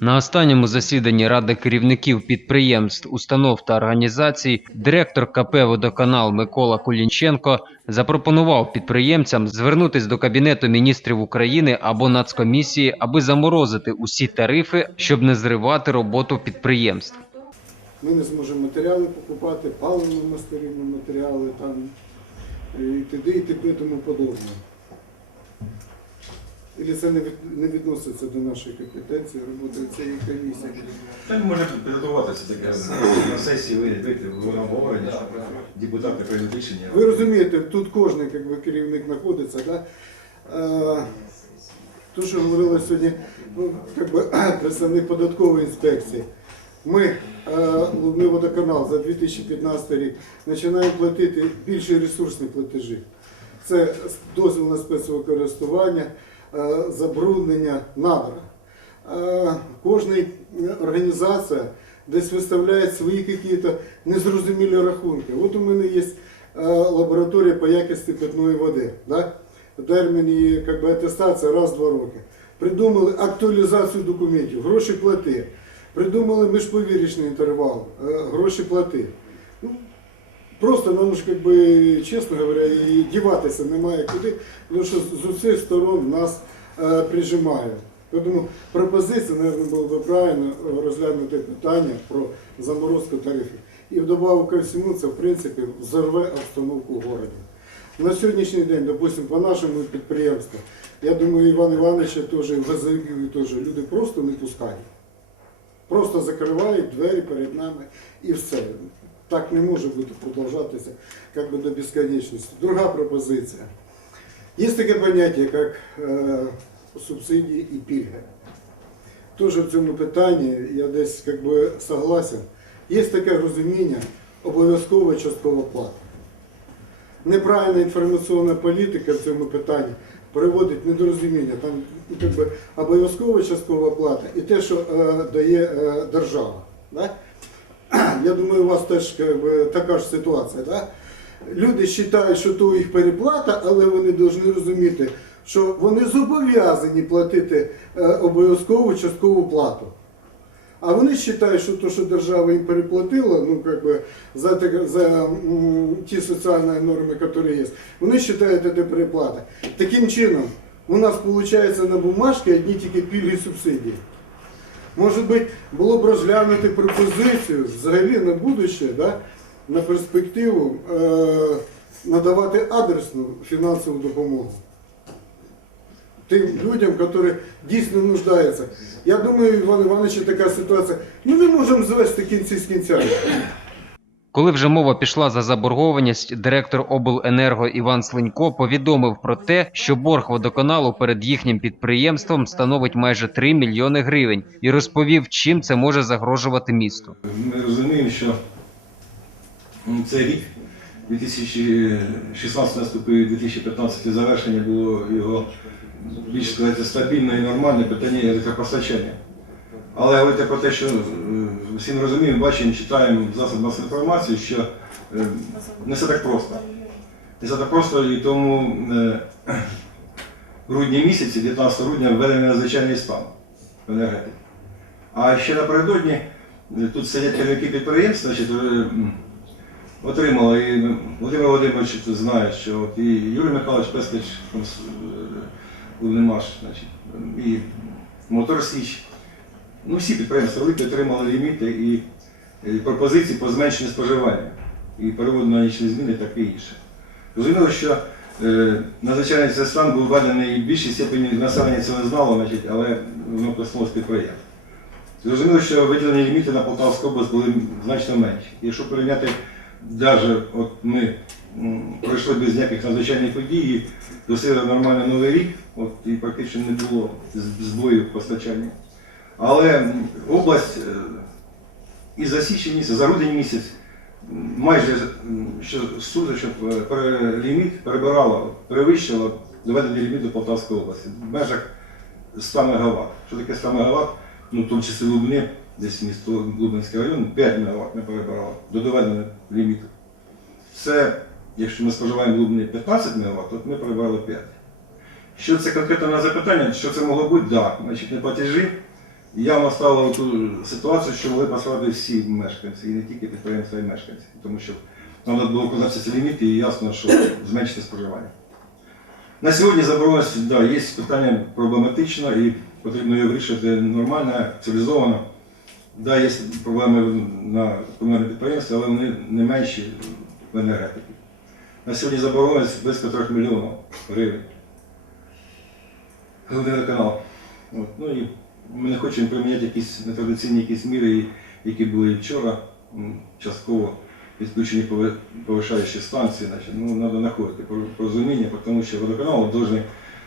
На останньому засіданні Ради керівників підприємств, установ та організацій директор КП «Водоканал» Микола Кулінченко запропонував підприємцям звернутись до Кабінету міністрів України або Нацкомісії, аби заморозити усі тарифи, щоб не зривати роботу підприємств. Ми не зможемо матеріали покупати, паливно-мастарівні матеріали там, і т.д. і т.п. тому подобне. Ілі це не, від, не відноситься до нашої компетенції роботи цієї комісії. Так може підготуватися таке на сесії вийти в обговорення, що депутати приймуть рішення. Ви розумієте, тут кожен як би, керівник знаходиться. Да? Е, то, що говорили сьогодні ну, як би, представник податкової інспекції. Ми, е, Лубний водоканал, за 2015 рік починаємо платити більші ресурсні платежі. Це дозвіл на спецвикористування, е, забруднення надра. Е, Кожна організація десь виставляє свої якісь незрозумілі рахунки. От у мене є е, лабораторія по якості питної води. Да? Термін її атестація раз-два роки. Придумали актуалізацію документів, гроші плати. Придумали міжповірічний інтервал, е, гроші плати. Ну, Просто нам ж, чесно говоря, діватися немає куди, тому що з усіх сторон нас е, прижимає. Тому пропозиція, мабуть, було б правильно розглянути питання про заморозку тарифів. І вдобавок ко всьому це, в принципі, взорве обстановку в городі. На сьогоднішній день, допустимо, по нашому підприємству, я думаю, Іван Івановича теж, газовиків теж люди просто не пускають. Просто закривають двері перед нами і все. Так не може бути продовжатися як би, до безконечності. Друга пропозиція. Є таке поняття, як е, субсидії і пільги. Теж в цьому питанні я десь як би, согласен. Є таке розуміння обов'язкова часткова плата. Неправильна інформаційна політика в цьому питанні приводить недорозуміння. Там як би, обов'язкова часткова плата і те, що е, дає е, держава. Да? Я думаю, у вас теж би, така ж ситуація. Да? Люди вважають, що то їх переплата, але вони повинні розуміти, що вони зобов'язані платити е, обов'язкову часткову плату. А вони вважають, що то, що держава їм переплатила, ну как би за, за ті соціальні норми, які є, вони вважають це переплата. Таким чином, у нас виходить на бумажці одні тільки пільги субсидії. Може бути, було б розглянути пропозицію взагалі на будущее, да, на перспективу е, надавати адресну фінансову допомогу тим людям, які дійсно нуждаються. Я думаю, Іван Іванович, така ситуація. Ну, ми можемо звести кінці з кінцями. Коли вже мова пішла за заборгованість, директор обленерго Іван Слинько повідомив про те, що борг водоканалу перед їхнім підприємством становить майже 3 мільйони гривень, і розповів, чим це може загрожувати місту. Ми розуміємо, що м, цей рік 2016 наступив 2015 завершення було його більш сказати, стабільне і нормальне питання електропостачання. Але говорити про те, що е, всі ми розуміємо, бачимо, читаємо в засобах інформації, що е, не все так просто. Не все так просто, і тому е, в грудні місяці, 19 грудня, введений надзвичайний стан в енергетиці. А ще напередодні тут сидять керівники підприємств, значить, е, м, отримали, і Володимир Володимирович знає, що от і Юрій Михайлович Пескач, Лунемаш, значить, і Мотор Січ. Ну, всі підприємства великі отримали ліміти і, і пропозиції по зменшенню споживання і переводу на нічні зміни, таке інше. Зрозуміло, що е, надзвичайний стан був введений і в степені населення це не знало, значить, але воно коснулося підприємств. Зрозуміло, що виділені ліміти на Полтавську область були значно менші. Якщо порівняти, навіть от ми пройшли без ніяких надзвичайних подій, і досили нормальний новий рік, от, і практично не було збоїв постачання. Але область е, і за січень місяць, за грудень місяць майже м, суто, щоб е, ліміт перебирала, перевищила доведення ліміту Полтавської області в межах 100 МВт. Що таке 100 МВт? Ну, в тому числі Лубни, десь місто Лубенський район, 5 МВт ми перебирали до доведеного ліміту. Це, якщо ми споживаємо Лубни 15 МВт, то ми перебирали 5. Що це конкретно на запитання, що це могло бути? Так, да. значить, неплатежі Яма стала в ту ситуацію, що могли пострадати всі мешканці, і не тільки підприємства, і мешканці. Тому що нам треба було казатися ці ліміти і ясно, що зменшити споживання. На сьогодні забороненість, да, є питання проблематичне і потрібно його вирішити нормально, цивілізовано. Да, є проблеми на комунальному підприємстві, але вони не менші в енергетиці. На сьогодні забороненість близько 3 мільйонів гривень. Головний канал. От. Ну і ми не хочемо приміняти якісь нетрадиційні якісь міри, які були вчора, частково відключені повишаючі станції. Значить, ну, треба знаходити пор- порозуміння, тому що водоканал должен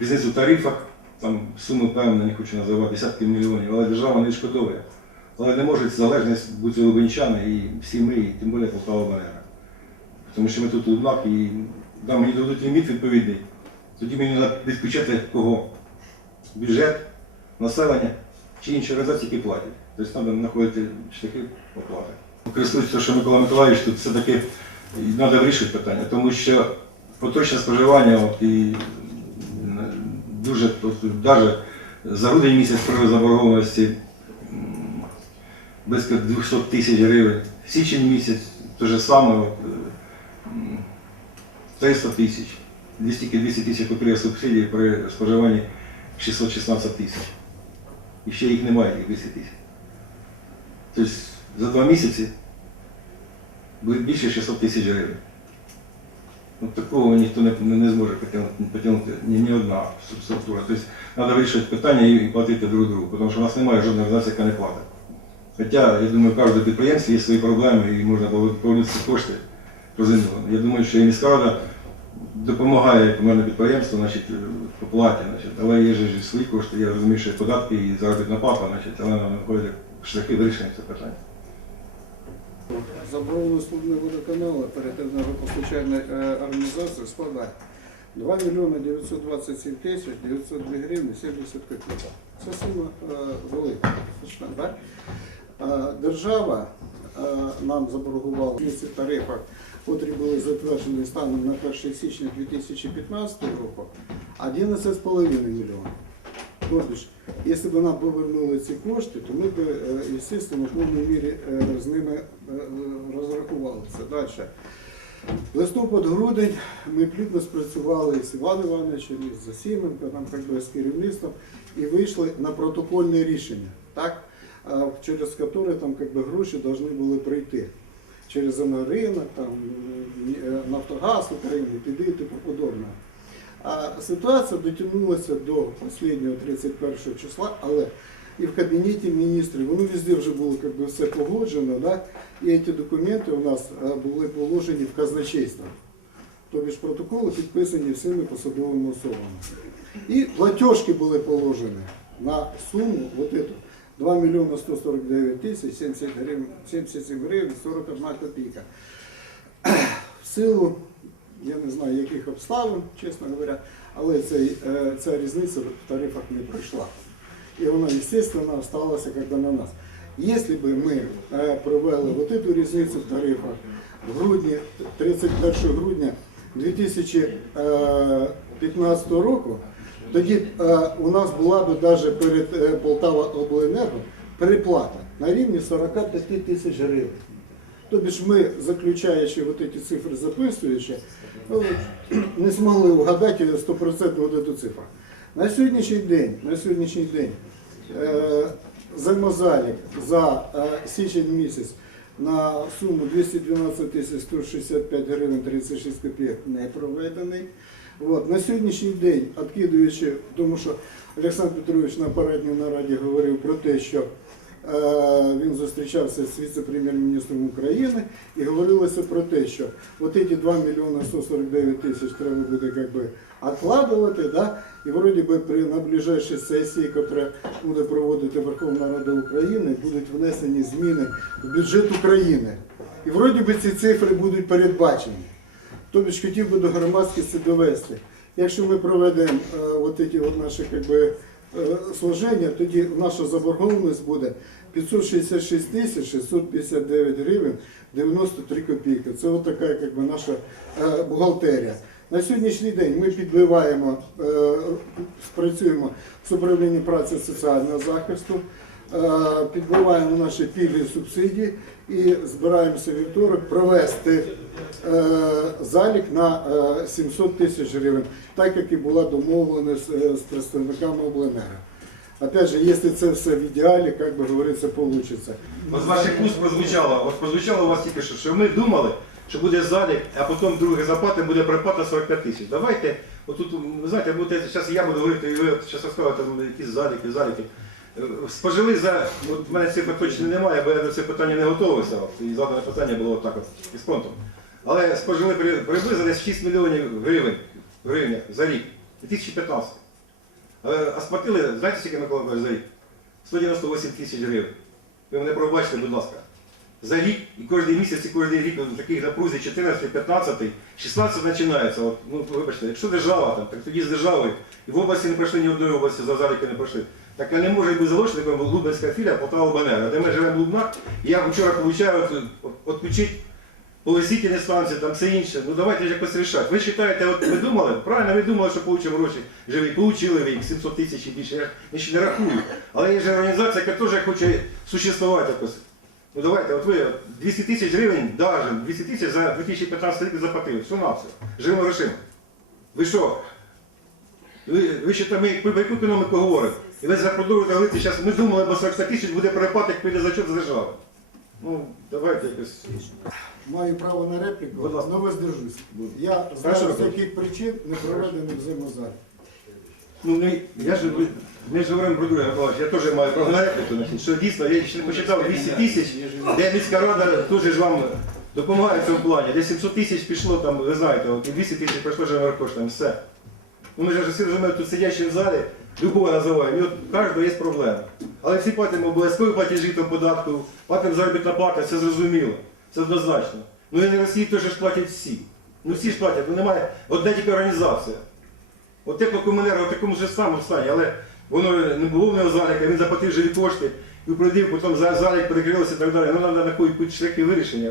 різницю в тарифах, там суми певні, не хочу називати, десятки мільйонів, але держава не відшкодовує. Але не може залежність бути лубенчани і всі ми, і тим більше Полтава Банера. Тому що ми тут однак і да, мені дадуть ліміт відповідний. Тоді мені треба відключати кого? Бюджет, населення чи інші організації, які платять. Тобто треба знаходити шляхи оплати. Користуючись, що Микола Миколаївич тут все-таки треба вирішити питання, тому що поточне споживання от, і дуже навіть за грудень місяць при заборгованості близько 200 тисяч гривень. Січень місяць те же саме 300 тисяч. 200 200 тисяч покриє субсидії при споживанні 616 тисяч. І ще їх немає, їх 200 тисяч. Тобто за два місяці буде більше 600 тисяч гривень. Ну, такого ніхто не, не, зможе потягнути, ні, ні одна структура. Тобто треба вирішувати питання і платити друг другу, тому що у нас немає жодної організації, яка не платить. Хоча, я думаю, кожне підприємство є свої проблеми і можна повернути кошти розуміло. Я думаю, що і міська рада допомагає комунальне підприємство по платі, значить, але є ж свої кошти, я розумію, що податки і заробітна плата, значить, але нам знаходять шляхи вирішення цього питання. Заборонено служби водоканалу перед енергопостачальною е, організацією складає 2 мільйони 927 тисяч 902 гривні 70 копійок. Це сума е, велика. да? Е, Держава е, нам заборгувала ці тарифах, котрі були затверджені станом на 1 січня 2015 року, 11,5 мільйонів. Тобто, якщо б нам повернули ці кошти, то ми б, е, естественно, в повній мірі е, з ними е, розрахувалися. Далі. Листопад-грудень ми плідно спрацювали з Іваном Івановичем, і з Засіменко, там з керівництвом, і вийшли на протокольне рішення, так? Через яке там как би, гроші повинні були прийти. Через енергоринок, там, е, Нафтогаз України, і тому подобне. А ситуація дотягнулася до останнього 31 числа, але і в кабінеті міністрів, воно везде вже було как би, все погоджено, да? і ці документи у нас е, були положені в казначейство. Тобі ж протоколи підписані всіми посадовими особами. І платіжки були положені на суму вот эту 2 мільйони 149 тисяч 70 гривень, 77 гривень 41 копійка. В силу, я не знаю яких обставин, чесно говоря, але цей, е, ця різниця в тарифах не пройшла. И она, естественно, осталась как бы на нас. Если бы мы э, провели вот эту різницю в тарифах в грудні, 31 грудня 2015 року, тоді е, у нас була б навіть перед е, Полтава обленерго переплата на рівні 45 тисяч гривень. Тобі ж ми, заключаючи вот эти цифри, записуючи, ну, не змогли вгадати 100% вот эту цифру. На сьогоднішній день, на сьогоднішній день е, зимозалік за е, січень місяць на суму 212 тисяч 165 гривень 36 копійок не проведений. От, на сьогоднішній день, відкидуючи, тому що Олександр Петрович на передній нараді говорив про те, що Е, він зустрічався з віце-прем'єр-міністром України і говорилося про те, що от ці 2 мільйони 149 тисяч треба буде як би відкладувати, да? і вроді би при наближайшій сесії, яка буде проводити Верховна Рада України, будуть внесені зміни в бюджет України. І вроді би ці цифри будуть передбачені. Тобто хотів би до громадськості довести. Якщо ми проведемо е, от ці от наші как би, е, сложення, тоді наша заборгованість буде 566 тисяч 659 гривень 93 копійки. Це от така как би, наша е, бухгалтерія. На сьогоднішній день ми підбиваємо, спрацюємо з управлінням праці соціального захисту. Е, підбиваємо наші пільги субсидії і збираємося вівторок провести е, залік на е, 700 тисяч гривень, так як і була домовлена з, е, представниками обленерго. Опять же, якщо це все в ідеалі, як би говориться, вийде. От ваших уст прозвучало, от прозвучало у вас тільки що, що ми думали, що буде залік, а потім другий заплата буде проплата 45 тисяч. Давайте, отут, ви знаєте, зараз я буду говорити, і ви зараз розказуєте якісь заліки, заліки. Спожили за, от в мене цифр точно немає, бо я до цього питання не готувався, і задане питання було отак от, із понтом. Але спожили при- приблизно десь 6 мільйонів гривень, гривень за рік, 2015. Е, А сплатили, знаєте, скільки Микола Миколаївич, за рік? 198 тисяч гривень. Ви мене пробачте, будь ласка. За рік і кожен місяць, і кожен рік в таких напрузі 14, 15, 16 починається. От, ну, вибачте, якщо держава, там, так тоді з державою, і в області не пройшли ні одної області, за заліки не пройшли. Так а не може бути залишником Лубенська філія Полтава Банера, де ми живемо в Лубнах, я вчора получаю відключити повисительні станції, там все інше. Ну давайте ж якось рішати. Ви вважаєте, от ви думали, правильно, ви думали, що получимо гроші живі. Получили ви їх 700 тисяч і більше. Я, ще не рахую. Але є ж організація, яка теж хоче существувати якось. Ну давайте, от ви 200 тисяч гривень, даже 200 тисяч за 2015 рік заплатили. Що на все? Живими грошима. Ви що? Ви, ви ще там, ми про яку економіку говоримо? І ви зараз продовжуєте говорити, зараз ми думали, бо 40 тисяч буде перепад, як піде зачет з держави. Ну, давайте якось. Маю право на репліку, Будь ласка. але воздержусь. Я Хорошо, знаю, з Микола. яких причин не проведений взаємозалік. Ну, не, я ж, ви- ми ж говоримо про друге, Миколаївич, я теж маю право на репліку, значить, що дійсно, я ще не посчитав 200 тисяч, де міська рада теж ж вам допомагає в цьому плані, де 700 тисяч пішло, там, ви знаєте, от, і 200 тисяч пройшло вже коштами, все. Ми ж всі розуміємо, тут сидячи в залі, любого називаємо, і от у кожного є проблема. Але всі платимо обов'язкові платежі там податку, платимо заробітна плата, це зрозуміло, це однозначно. Ну і на Росії теж ж платять всі. Ну всі ж платять, ну немає одна тільки організація. От теплокомунерго в такому ж самому стані, але воно не було в нього заліка, він заплатив живі кошти і упродив, потім за- залік перекрилося і так далі. Ну, треба на якої шляхи вирішення.